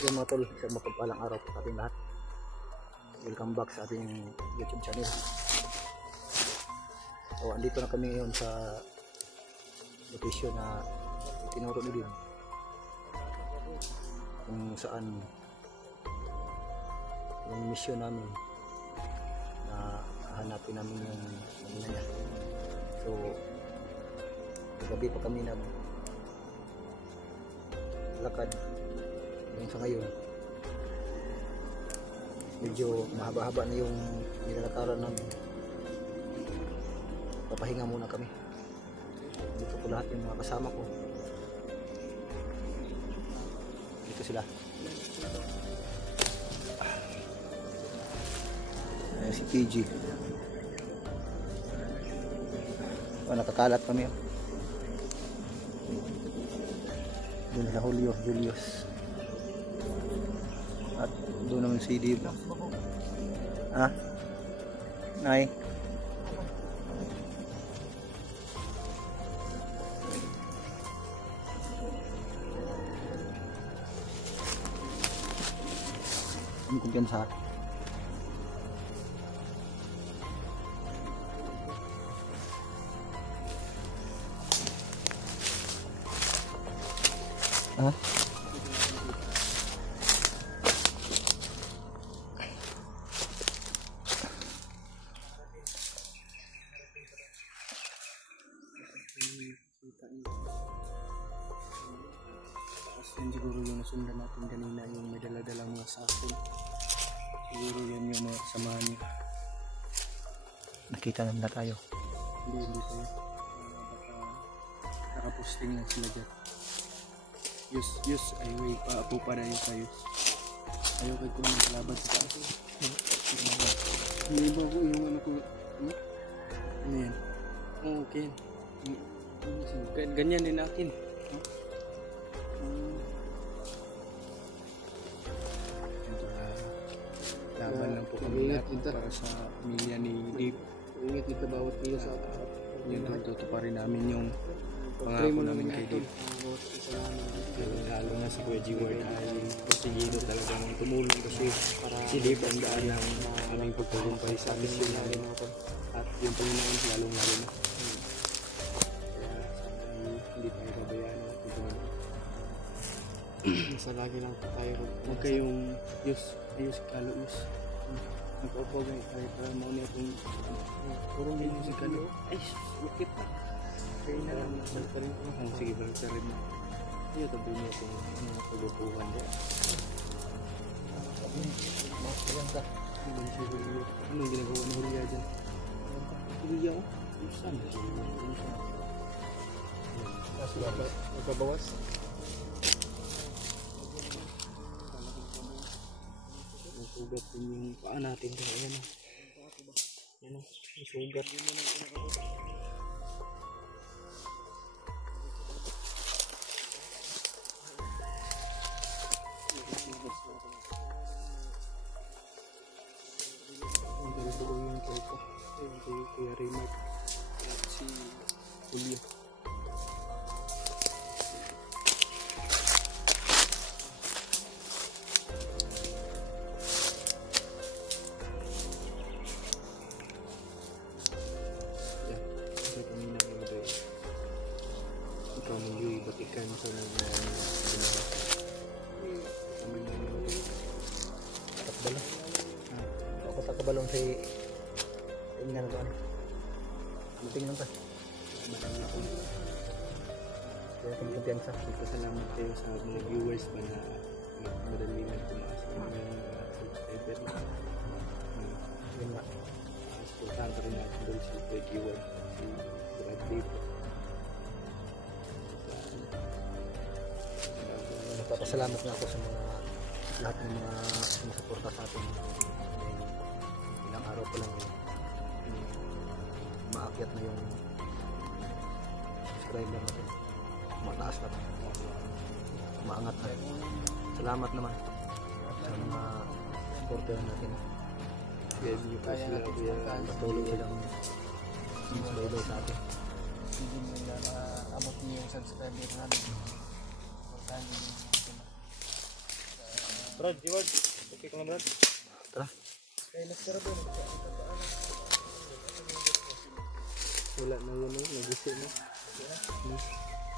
Yung mga tol, isang mapagpalang araw sa ating lahat. Welcome back sa ating YouTube channel. So, andito na kami ngayon sa location na tinuro ni Dib, kung saan yung mission namin na hanapin namin yung manina niya. So, gabi pa kami lakad. Yung sa ngayon medyo mahaba-haba na yung nilalakaran namin. Papahinga muna kami. Dito ko lahat yung mga kasama ko. Dito sila. Ayan si PG. Nakakalat kami. Doon na Julio, Julius. At doon naman si Dib. Ha? Nay? Ang kumpiyansa. Ha? Yan siguro yung nasundan natin kanina, yung may dala-dalang mga sakon. Siguro yan yung mga kasamahan niya. Nakita naman na tayo. Hindi tayo. Baka nakaposting lang sila dyan. Yus, ay way pa, apo pa na yung kayo. Ayaw kayo kung may kalaban sa taas. May iba ko yung ano ko. Ano yan? Oh, okay. Ganyan din akin. Laban lang po kami lahat para sa pamilya ni Dib. Ingat dito bawat kilo sa atin. Yung tutuparin namin yung pangako namin kay Dib. Lalo na si Kuya G-Word ay posigido talagang tumulong kasi si Dib ang daan ng aming pagtagumpay sa mission namin. At yung Panginoon lalong lalo na. Kaya hindi tayo babayaan. Isa lagi lang tayo. Huwag kayong ayos kalo yus. Nag-upog ay tayo para mauna itong purong din si kalo. Ay, bakit pa? Kaya na lang nasal pa rin ko. Sige, balik ka rin na. Kaya tabi niya itong mga paglupuhan niya. Makalang ka. Anong ginagawa ni Julia dyan? Julia ko? Saan? Magkabawas. Sugat din yung paa natin kaya yan o. Yan o, yung sugat. Ang ganito ko yung tropa. Yung kay Kuya Raymart at si Julio. Ikaw mo yung batikan sa mga Takbalong. Ako takbalong si tingnan na doon. Tingnan ka. Kaya kung kumpiyansa. Salamat kayo sa mga viewers ba na madali na tumaas ng subscriber na. Yun nga. Sultan pa rin natin doon si Kuya G-Word, si Brad Dave. Nagpapasalamat na ako sa mga lahat ng mga sumusuporta sa atin. Ilang araw pa lang yun. Maakyat na yung subscriber natin. Mataas na. Maangat na. Salamat naman sa mga supporter natin. Kaya niyo po sila kuya Patuloy silang sumusubaybay sa atin. Hindi nila na-abot niyo yung subscriber namin. Importante Brad, Jeward. Okay ka na, Brad? Tara. Wala na yun, nag-isip na.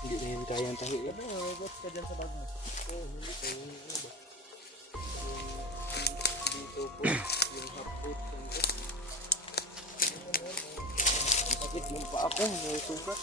Hindi na yun kayang tahi. Ano, may bots ka dyan sa bag mo? Oo, hindi ko yung ano ba? Yung dito po, yung half foot. Sakit mo pa ako, may sugat.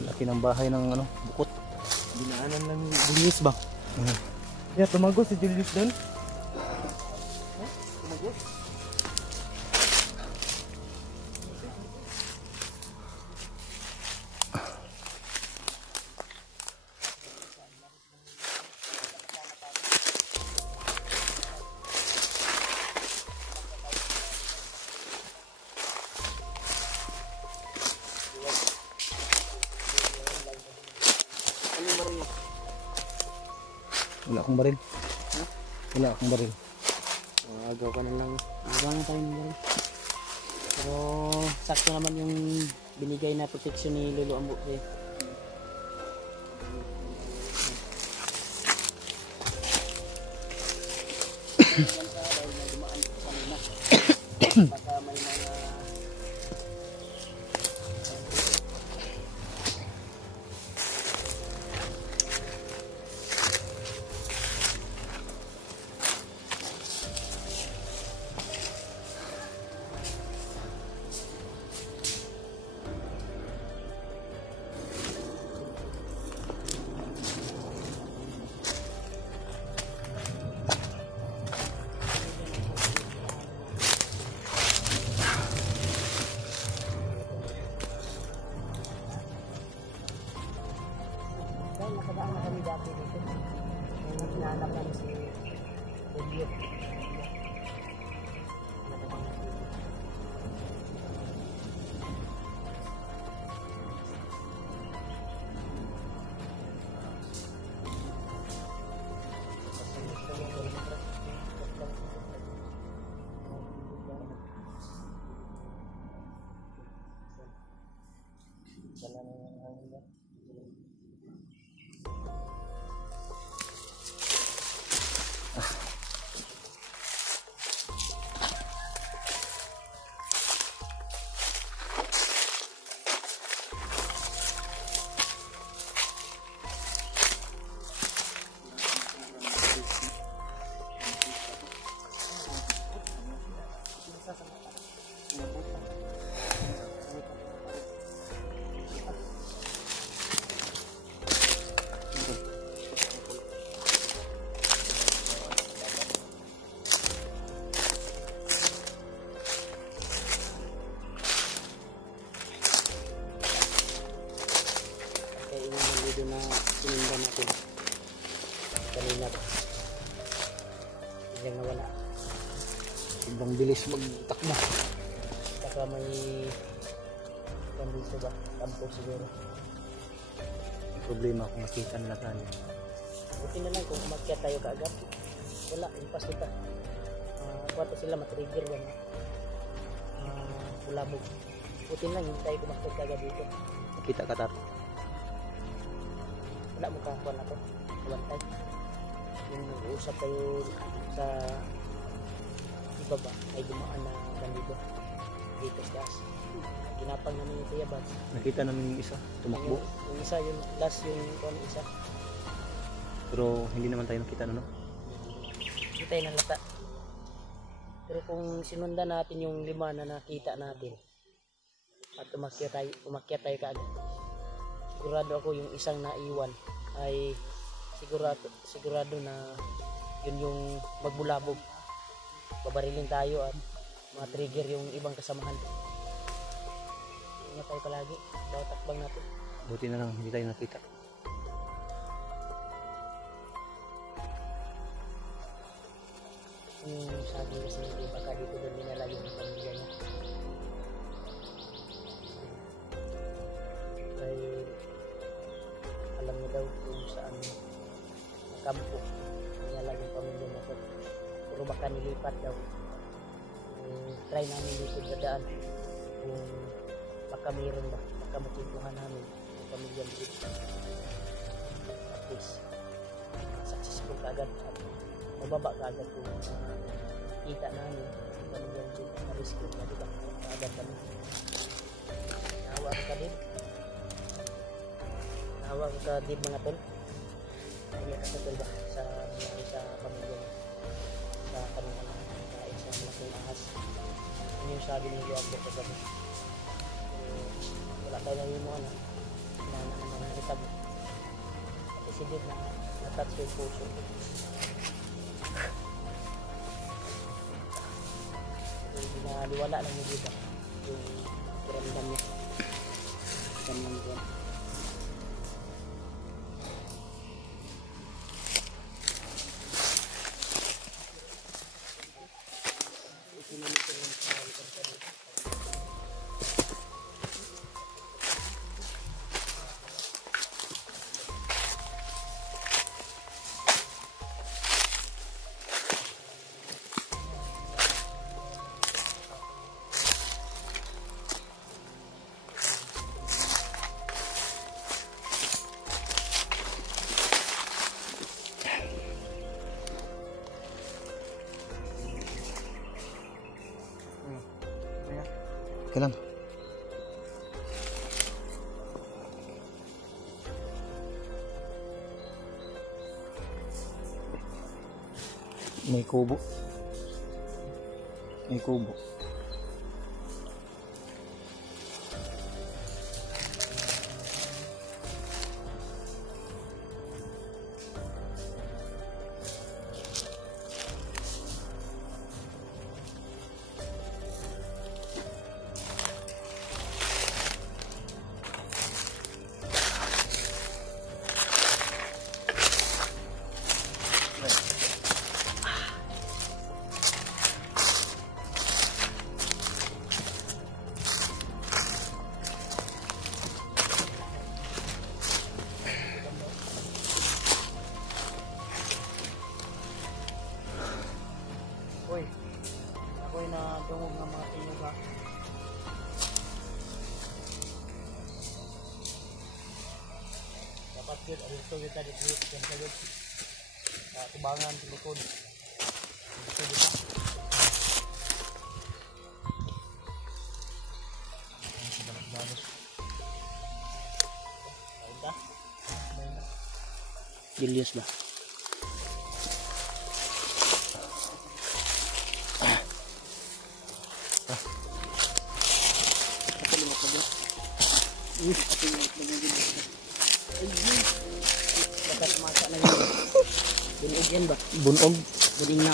Laki ng bahay ng ano, bukot. Dinaanan lang yung Julius ba? Yeah, tumagos si Julius doon. Tumagos? Wala akong baril. Wala akong baril. Agaw ka na lang. Agaw na tayo ng baril. Pero sakto naman yung binigay na protection ni Lolo Ambo. Baka may mga nakadaan na kami dati dito. Yung hinahanap namin si Julio. Video na sininda natin kanina pa biglang nawala. Ibang bilis magtakbo. Saka may dito ba kampo siguro. Problema kung makita nila tayo. Buti na lang kung umakyat tayo kaagad. Wala, impas kita. Kuwato sila matrigger ba na ulabog. Buti lang hindi tayo kumakyat kaagad dito. Nakita ka tar. Wala mo kakuan ako. Kabantay. Yung nag-uusap tayo sa ibaba ay dumaan na bandido dito sa taas. Ginapang namin yung kuyaban. Nakita namin yung isa, tumakbo. Yung isa, yung last yung isa. Pero hindi naman tayo nakita no? Kita ng lata. Pero kung sinundan natin yung 5 na nakita natin at umakyat tayo kaagad, sigurado ako yung isang naiwan ay sigurado na yun yung magbulabog. Babarilin tayo at ma-trigger yung ibang kasamahan. Ingat tayo palagi bawat takbang natin. Buti na lang hindi tayo nakita. Yung sabi kasi hindi baka dito doon dinala yung pamilya niya. Dahil alam niya daw kung saan kampo dinala yung pamilya niya. Puro baka nilipat daw. Try namin dito sa daan kung baka mayroon ba, baka matimpuhan namin yung pamilya dito. At least successful kaagad at mababa kaagad kung kita namin yung pamilya dito na rescue na diba kaagad kami. Nahawa ka din mga tol. Kaya ka tol ba sa pamilya sa kanila sa malaking ahas. Ano yung sabi ni Luwag sa gabi? Wala tayo na yung mga na nakitag. Kasi si Did na natouch yung puso. Binaliwala lang yung Did yung kiramdam niya. Ganyan ko. Okay lang. May kubo. May kubo. Uy, ako'y nadungog ng mga tinog ha. Dapat yun, alito yun tayo dito yan kayo. Tubangan sa likod. Dito dito. Julius ba? Baka tumasa na yun. Bunog yan ba? Bunog. Buning na.